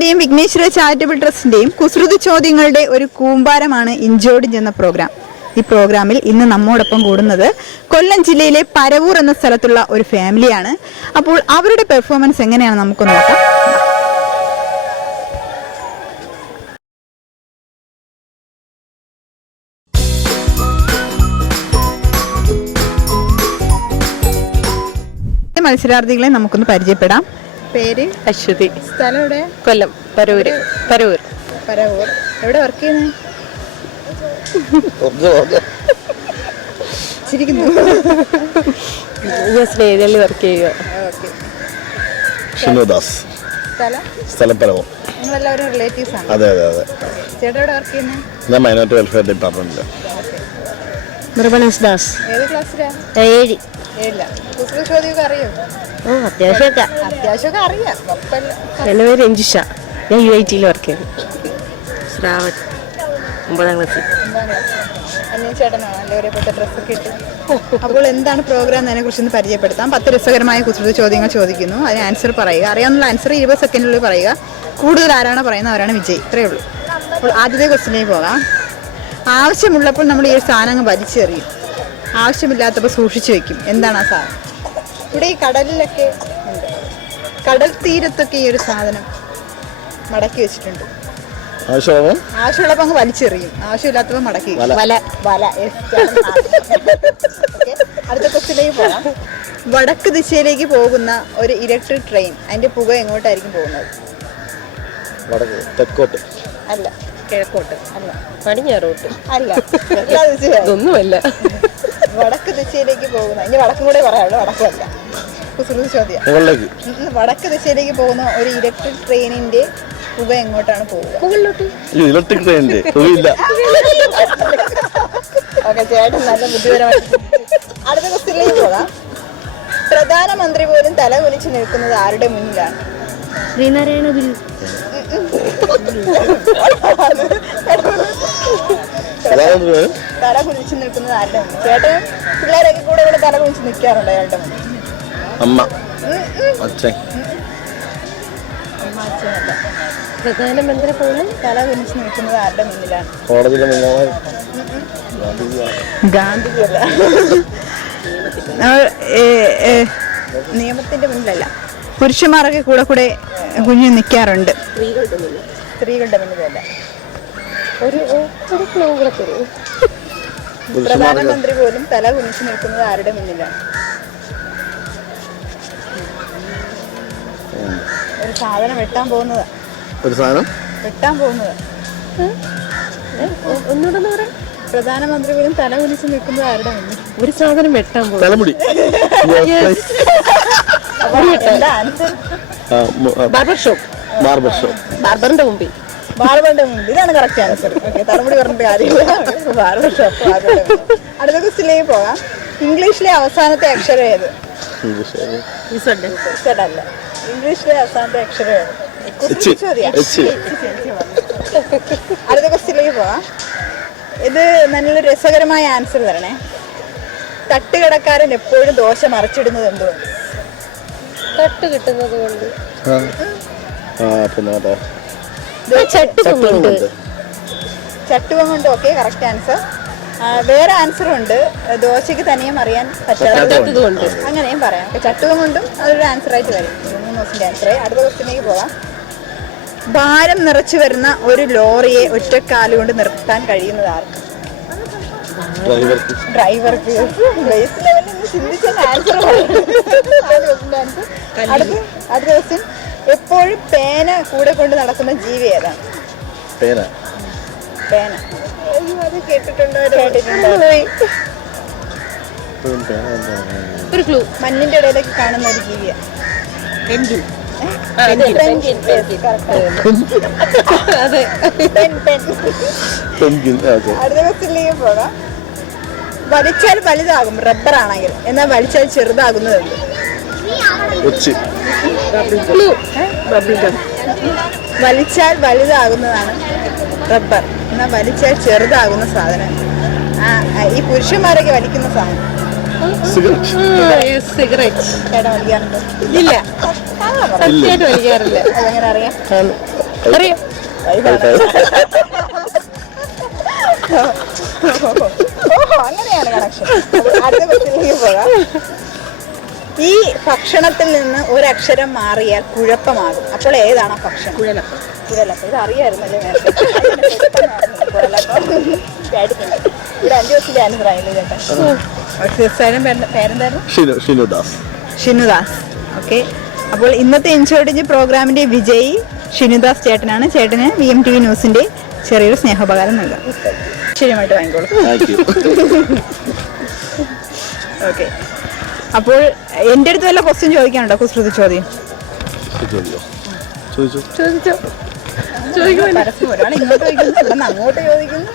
ട്രസ്റ്റിന്റെയും Vighneshwara charitable ട്രസ്റ്റിന്റെയും കുസൃതി ചോദ്യങ്ങളുടെ ഒരു കൂമ്പാരമാണ് ഇഞ്ചോടിഞ്ച് എന്ന പ്രോഗ്രാം. ഈ പ്രോഗ്രാമിൽ ഇന്ന് നമ്മോടൊപ്പം കൂടുന്നത് കൊല്ലം ജില്ലയിലെ പരവൂർ എന്ന സ്ഥലത്തുള്ള ഒരു ഫാമിലിയാണ്. അപ്പോൾ അവരുടെ പെർഫോമൻസ് എങ്ങനെയാണ് നമുക്ക് നോക്കാം. മത്സരാർത്ഥികളെ നമുക്കൊന്ന് പരിചയപ്പെടാം. പേര് അശ്വതി. സ്ഥലം എവിടെ? കൊല്ലം പരവൂര്. പരവൂർ. പരവൂർ. എവിടെ വർക്ക് ചെയ്യുന്നത്? സ്നേഹിതയിൽ വർക്ക് ചെയ്യുക. സ്ഥലം പരവൂർ. നിങ്ങളെല്ലാവരും റിലേറ്റീവ്സ് ആണ്? അതെ അതെ അതെ. ചേട്ടാ എവിടെ വർക്ക് ചെയ്യുന്നത്? ഞാൻ മൈനോറിറ്റി വെൽഫെയർ ഡിപ്പാർട്ട്മെന്റില്. നിർബനസ് ദാസ്. ഏത് ക്ലാസ്സിലാ? 7. ഏഴില്ല. കുസൃതി ചോദ്യമൊക്കെ അറിയോ? അത്യാവശ്യമൊക്കെ അറിയാം. എൻ്റെ പേര് രഞ്ജിഷ. ഞാൻ UIT വർക്ക് ചെയ്യുന്നു. ശ്രാവൺ 9ാം ക്ലാസ്സിൽ. ചേട്ടനാണ് നല്ലൊരുപ്പെട്ട ഡ്രസ്സൊക്കെ ഇട്ട്. അപ്പോൾ എന്താണ് പ്രോഗ്രാം എന്നതിനെ കുറിച്ചൊന്ന് പരിചയപ്പെടുത്താം. 10 രസകരമായ കുസൃതി ചോദ്യങ്ങൾ ചോദിക്കുന്നു. അതിന് ആൻസർ പറയുക. അറിയാവുന്ന ആൻസർ 20 സെക്കൻഡിനുള്ളിൽ പറയുക. കൂടുതൽ ആരാണോ പറയുന്നത് അവരാണ് വിജയി. ഇത്രയേ ഉള്ളൂ. അപ്പോൾ ആദ്യത്തെ ക്വസ്റ്റിലേക്ക് പോകാം. ആവശ്യമുള്ളപ്പോൾ നമ്മൾ ഈ സാധനം അങ്ങ് വലിച്ചെറിയും, ആവശ്യമില്ലാത്തപ്പോൾ സൂക്ഷിച്ചു വെക്കും. എന്താണ് ആ സാധനം? ഇവിടെ ഈ കടലിലൊക്കെ ഉണ്ട്, കടൽ തീരത്തൊക്കെ ഈ ഒരു സാധനം മടക്കി വെച്ചിട്ടുണ്ട്. ആവശ്യമുള്ളപ്പോൾ അങ്ങ് വലിച്ചെറിയും, ആവശ്യമില്ലാത്തപ്പോൾ മടക്കി. വല. അടുത്ത ക്വസ്റ്റിലേക്ക് പോകാം. വടക്ക് ദിശയിലേക്ക് പോകുന്ന ഒരു ഇലക്ട്രിക് ട്രെയിൻ, അതിന്റെ പുക എങ്ങോട്ടായിരിക്കും പോകുന്നത്? തെക്കോട്ട് അല്ല. കിഴക്കോട്ട് അല്ല. പടിഞ്ഞാറോട്ട് അല്ല. എല്ലാ ദിശയും ഒന്നുമല്ല. വടക്ക് ദിശയിലേക്ക് പോകുന്ന, ഇനി വടക്കും കൂടെ പറയാനുള്ളൂ, വടക്കുമല്ല. കുസൃതി ചോദ്യം. വടക്ക് ദിശയിലേക്ക് പോകുന്ന ഒരു ഇലക്ട്രിക് ട്രെയിനിന്റെ പുക എങ്ങോട്ടാണ് പോവുക? ഇലക്ട്രിക് ട്രെയിനിന്റെ പുകയില്ല. ഓക്കെ, ചേട്ടൻ നല്ല ബുദ്ധിപരമായി. അടുത്ത ക്വസ്റ്റ്യനിലേക്ക് പോകാം. പ്രധാനമന്ത്രി പോലും തല കുനിച്ച് നിൽക്കുന്നത് ആരുടെ മുന്നിലാണ്? ശ്രീനാരായണ ഗുരു. തല കുനിച്ച് നിൽക്കുന്നത് ആരുടെ മുന്നിൽ? ചേട്ടൻ പിള്ളേരൊക്കെ കൂടെ ഇവിടെ തല കുനിച്ച് നിൽക്കാറുണ്ട് അയാളുടെ മുന്നിൽ. അമ്മ, അച്ഛൻ. പ്രധാനമന്ത്രി പോലും തല കുനിച്ച് നിൽക്കുന്നത് ആരുടെ മുന്നിലാണ്? കോടതിയിലെ മുന്നിലാണ്. ഗാന്ധിജിയല്ല. നിയമത്തിന്റെ മുന്നിലല്ല. പുരുഷന്മാരൊക്കെ കൂടെ കൂടെ കുഞ്ഞു നിൽക്കാറുണ്ട്. സ്ത്രീകളുടെ മുന്നിലല്ല. പ്രധാനമന്ത്രി പോലും തല കുനിച്ച് നിൽക്കുന്നത് ആരുടെ മുന്നിലാണ്? ഒരു സാധനം വെട്ടാൻ പോകുന്നത്. ഒന്നുകൂടെ പറയാം. പ്രധാനമന്ത്രി പോലും തല കുനിച്ച് നിൽക്കുന്നത് ആരുടെ മുന്നിൽ? ഒരു സാധനം വെട്ടാൻ പോകും. തലമുടി. Barber shop. ബാർബറിന്റെ മുമ്പിൽ. ഇതാണ് കറക്റ്റ് ആൻസർ. തലമുടി പറഞ്ഞിട്ട് കാര്യമില്ല. Barber shop. അടുത്ത ക്വസ്റ്റ്യനിലേക്ക് പോകാം. ഇംഗ്ലീഷിലെ അവസാനത്തെ അക്ഷരം ഏത്? അല്ല. ഇംഗ്ലീഷിലെ അവസാനത്തെ അക്ഷരം ഏത്? അടുത്ത ക്വസ്റ്റ്യനിലേക്ക് പോകാം. ഇത് നല്ലൊരു രസകരമായ ആൻസർ തരണേ. തട്ടുകടക്കാരൻ എപ്പോഴും ദോശ മറിച്ചിടുന്നത് എന്തുകൊണ്ട്? തട്ട് കിട്ടുന്നത് കൊണ്ട്. ചട്ടുകം കൊണ്ട്. Okay, correct answer. വേറെ ആൻസറും ഉണ്ട്. ദോശയ്ക്ക് തനിയെ അറിയാൻ പറ്റാത്തത് കൊണ്ട്. അങ്ങനെയും പറയാം. ചട്ടുകം കൊണ്ടും അതൊരു ആൻസറായിട്ട് വരും. 3 ദിവസത്തിന്റെ ആൻസറായി. അടുത്ത ക്വസ്റ്റ്യനിലേക്ക് പോകാം. ഭാരം നിറച്ചു വരുന്ന ഒരു ലോറിയെ ഒറ്റക്കാലുകൊണ്ട് നിർത്താൻ കഴിയുന്നത് ആർക്ക്? ഡ്രൈവർക്ക്. ബേസ് ലെവലിൽ ചിന്തിച്ച ആൻസർ. അടുത്ത ക്വസ്റ്റ്യൻ. എപ്പോഴും പേന കൂടെ കൊണ്ട് നടക്കുന്ന ജീവി ഏതാണ്? പേന. അത് കേട്ടിട്ടുണ്ടോ? ഒരു ക്ലൂ. മഞ്ഞിന്റെ ഇടയിലേക്ക് കാണുന്ന ഒരു ജീവിയാണ്. അടുത്ത ക്വസ്റ്റ്യനിലേക്ക് പോകാം. വലിച്ചാൽ വലുതാകും റബ്ബർ ആണെങ്കിൽ, എന്നാൽ വലിച്ചാൽ ചെറുതാകുന്നത് എന്ത്? വലിച്ചാൽ വലുതാകുന്നതാണ് റബ്ബർ, എന്നാൽ വലിച്ചാൽ ചെറുതാകുന്ന സാധനം. ഈ പുരുഷന്മാരൊക്കെ വലിക്കുന്ന സാധനം. സിഗരറ്റ്. ചേട്ടാ വലിക്കാറുണ്ടോ? ഇല്ല, സത്യമായിട്ട് വലിക്കാറില്ല. അതെങ്ങനെ അറിയാം? അറിയാം. ഓഹോ, അങ്ങനെയാണ് കണക്ഷൻ. അടുത്ത ക്വസ്റ്റ്യനിലേക്ക് പോകാം. ഈ ഭക്ഷണത്തിൽ നിന്ന് ഒരക്ഷരം മാറിയാൽ കുഴപ്പമാകും. അപ്പോൾ ഏതാണ് ആ ഭക്ഷണം? കുഴലപ്പം. കുഴലപ്പം. ഇത് അറിയാമായിരുന്നല്ലേ നേരത്തെ? കുഴലപ്പം. കേട്ടിട്ടുണ്ട്. ഇവിടെ 5 ദിവസത്തിന്റെ ആൻസർ ആയില്ലേ ചേട്ടൻ? പേരെന്തായിരുന്നു? ഷിനുദാസ്. ഷിനുദാസ്. ഓക്കെ. അപ്പോൾ ഇന്നത്തെ ഇൻഷോർട്ടേജ് പ്രോഗ്രാമിന്റെ വിജയി ഷിനുദാസ് ചേട്ടനാണ്. ചേട്ടന് VMTV ന്യൂസിന്റെ ചെറിയൊരു സ്നേഹോപകാരം നൽകാം. ശരിയുമായിട്ട് വാങ്ങിക്കോളൂ. ഓക്കെ. അപ്പോൾ എൻ്റെ അടുത്ത് വല്ല ക്വസ്റ്റ്യൻ ചോദിക്കാനുണ്ടോ? കുസൃതി ചോദ്യം ചോദിച്ചോ. പരസ്പരം ഒരാൾ ഇങ്ങോട്ട് ചോദിക്കുന്നു, ഇവിടെ അങ്ങോട്ട് ചോദിക്കുന്നു.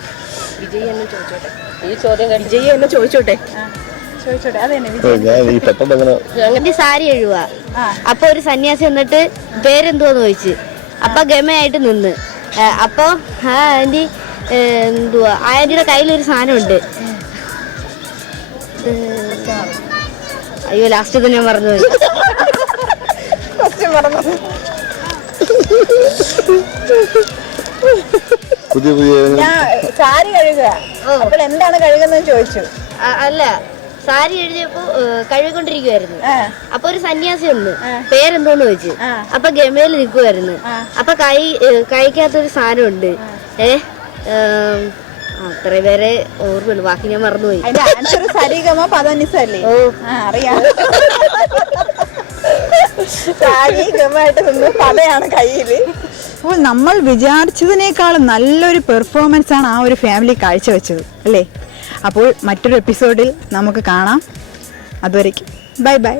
വിജയ് എന്നെ ചോദിച്ചോട്ടെ. ഈ ചോദ്യം വിജയ് എന്നെ ചോദിച്ചോട്ടെ. ചോദിച്ചോട്ടെ. അതെന്നെ ഞാൻ ഈ പെട്ടെന്ന് അങ്ങനെ ഞങ്ങളുടെ സാരി എഴുതുക. അപ്പൊ ഒരു സന്യാസി എന്നിട്ട് പേരെന്തോന്ന് ചോദിച്ചു. അപ്പൊ ഗമയായിട്ട് നിന്ന്. അപ്പൊ ആ ആന്റി എന്തുവാ ആന്റിയുടെ കയ്യിലൊരു സാധനമുണ്ട്. അയ്യോ, ലാസ്റ്റ് തന്നെ ഞാൻ മറന്നുപോയി. പുതിയ പുതിയ ഞാൻ സാരി കഴുകുക. അപ്പോൾ എന്താണ് കഴുകുന്നത് ചോദിച്ചു. അല്ല, സാരി എഴുതിയപ്പോ കഴുകിക്കൊണ്ടിരിക്കുവായിരുന്നു. അപ്പൊ ഒരു സന്യാസി വന്നു. പേരെന്തോന്ന് ചോദിച്ചു. അപ്പൊ ഗമയിൽ നിൽക്കുമായിരുന്നു. അപ്പൊ കൈക്കകത്തൊരു സാധനമുണ്ട്. അത്ര പേരെ ഓർമ്മയുള്ളൂ, ബാക്കി ഞാൻ മറന്നുപോയി. അതിന്റെ ആൻസർ സരിഗമ പദനിസല്ലേ? ഓ, അറിയാം. സാരിഗമായിട്ട് നിന്ന് പദയാണ് കയ്യില്. അപ്പോൾ നമ്മൾ വിചാരിച്ചതിനേക്കാളും നല്ലൊരു പെർഫോമൻസ് ആണ് ആ ഒരു ഫാമിലി കാഴ്ചവെച്ചത് അല്ലേ? അപ്പോൾ മറ്റൊരു എപ്പിസോഡിൽ നമുക്ക് കാണാം. അതുവരേക്കും ബൈ ബൈ.